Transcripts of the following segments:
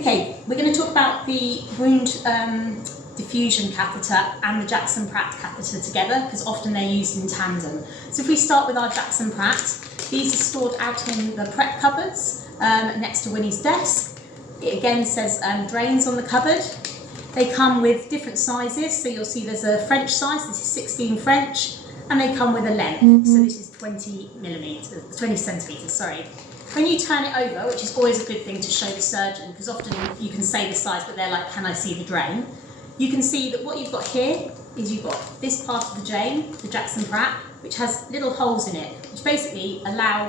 Okay, we're going to talk about the wound diffusion catheter and the Jackson-Pratt catheter together, because often they're used in tandem. So if we start with our Jackson-Pratt, these are stored out in the prep cupboards next to Winnie's desk. It again says drains on the cupboard. They come with different sizes, so you'll see there's a French size, this is 16 French, and they come with a length, so this is 20 centimetres, sorry. When you turn it over, which is always a good thing to show the surgeon, because often you can say the size, but they're like, can I see the drain? You can see that what you've got here is you've got this part of the drain, the Jackson-Pratt, which has little holes in it, which basically allow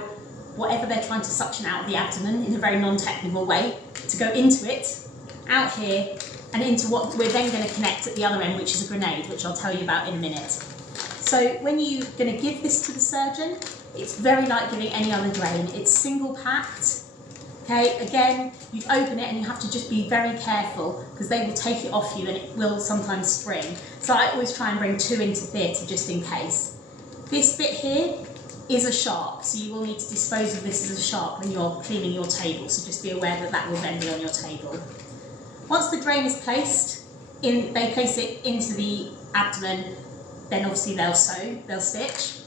whatever they're trying to suction out of the abdomen in a very non-technical way to go into it, out here, and into what we're then going to connect at the other end, which is a grenade, which I'll tell you about in a minute. So when you're going to give this to the surgeon, it's very like giving any other drain. It's single packed. Okay, again, you open it and you have to just be very careful because they will take it off you and it will sometimes spring. So I always try and bring 2 into theatre just in case. This bit here is a sharp, so you will need to dispose of this as a sharp when you're cleaning your table, so just be aware that that will then be on your table. Once the drain is placed, they place it into the abdomen, then obviously they'll sew, they'll stitch.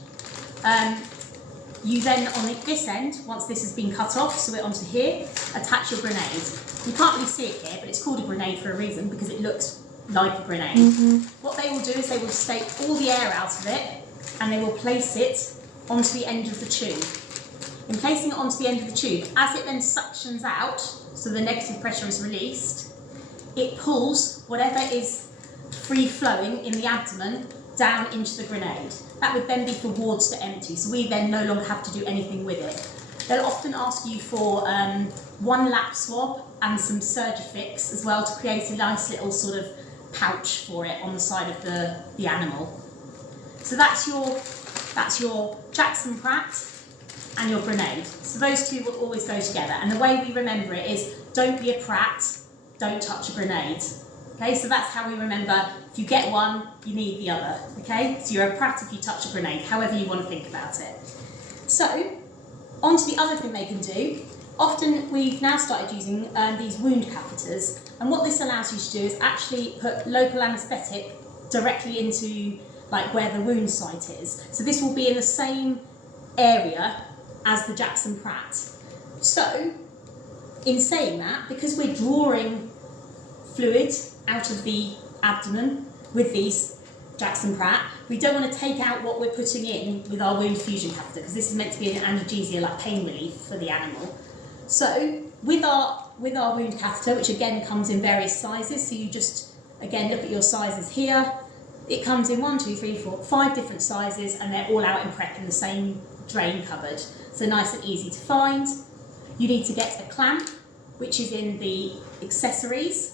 You then, on this end, once this has been cut off, sew it onto here, attach your grenade. You can't really see it here, but it's called a grenade for a reason, because it looks like a grenade. What they will do is they will take all the air out of it, and they will place it onto the end of the tube. In placing it onto the end of the tube, as it then suctions out, so the negative pressure is released, it pulls whatever is free-flowing in the abdomen down into the grenade. That would then be for wards to empty, so we then no longer have to do anything with it. They'll often ask you for 1 lap swab and some Surgifix as well to create a nice little sort of pouch for it on the side of the animal. So that's your Jackson-Pratt and your grenade. So those two will always go together, and the way we remember it is don't be a Pratt, don't touch a grenade. Okay, so that's how we remember, if you get one, you need the other, okay? So you're a Pratt if you touch a grenade, however you want to think about it. So, on to the other thing they can do. Often we've now started using these wound catheters, and what this allows you to do is actually put local anaesthetic directly into like where the wound site is. So this will be in the same area as the Jackson-Pratt. So, in saying that, because we're drawing fluid out of the abdomen with these Jackson-Pratt, we don't want to take out what we're putting in with our wound diffusion catheter, because this is meant to be an analgesia, like pain relief for the animal. So with our wound catheter, which again comes in various sizes, so you just again look at your sizes here, it comes in 1, 2, 3, 4, 5 different sizes, and they're all out in prep in the same drain cupboard, so nice and easy to find. You need to get a clamp, which is in the accessories,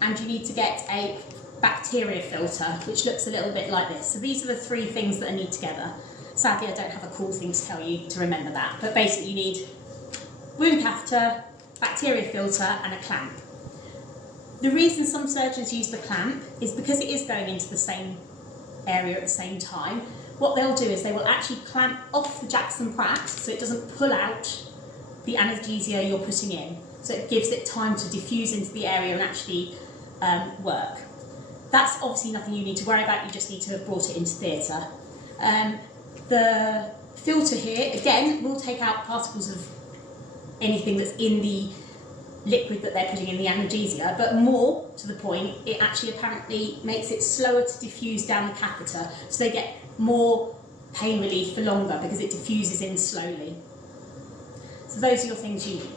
and you need to get a bacteria filter, which looks a little bit like this. So these are the 3 things that are needed together. Sadly, I don't have a cool thing to tell you to remember that, but basically you need wound catheter, bacteria filter, and a clamp. The reason some surgeons use the clamp is because it is going into the same area at the same time. What they'll do is they will actually clamp off the Jackson-Pratt so it doesn't pull out the anaesthesia you're putting in. So it gives it time to diffuse into the area and actually work. That's obviously nothing you need to worry about, you just need to have brought it into theatre. The filter here, again, will take out particles of anything that's in the liquid that they're putting in the analgesia, but more to the point, it actually apparently makes it slower to diffuse down the catheter, so they get more pain relief for longer because it diffuses in slowly. So those are your things you need.